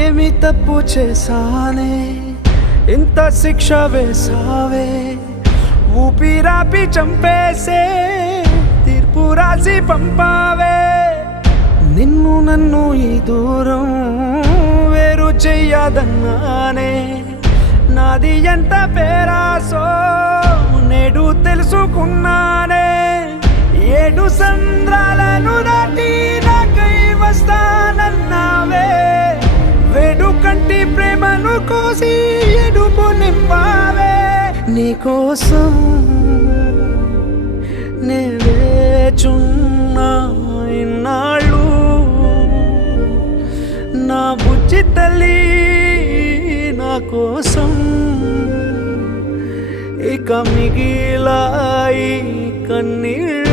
ఏమి తప్పు చేశానే ఇంత శిక్ష వేసావే ఊపిరాపి చంపేసే తీర్పు రాసి పంపావే నిన్ను నన్ను ఈ దూరం వేరు చెయ్యదన్నానే నాది ఎంత పేరాసో నేడు తెలుసుకున్నానే 7 సంద్రాలను దాటి నాకై వస్తానన్నావే వేడు కంటి ప్రేమను కోసి ఎడుపు నింపావే నీకోసం నే వేచున్నా ఇన్నాళ్ళు నా బుజ్జి తల్లి నా కోసం ఇక మిగిలాయి కన్నీళ్ళు